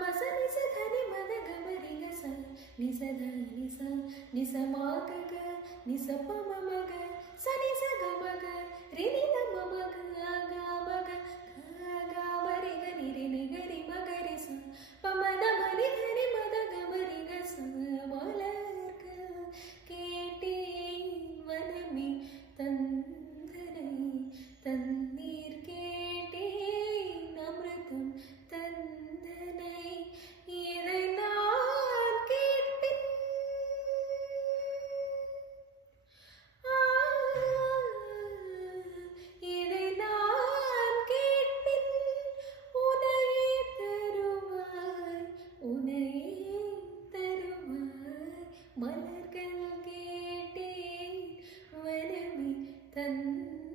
மச நிச தனி மத கமரி கச நிச த நிச நிச மாகக நிச பம மக சனி ச கமக ரினி தம மக ஆகா மக ஆகா மரி கனி ரினி கரி மகரி ச பம நம ரி கரி மத கமரி கச மலர்கள் கேட்டேன் வனமே தந்தனை தண்ணீர் கேட்டேன் அமிர்தம் தந்தனை இதை நான் கேட்பின் இதை நான் கேட்பின் உனையே தருவாய் உனையே தருவாய் மலர்கள் கேட்டேன் வனமே தந்த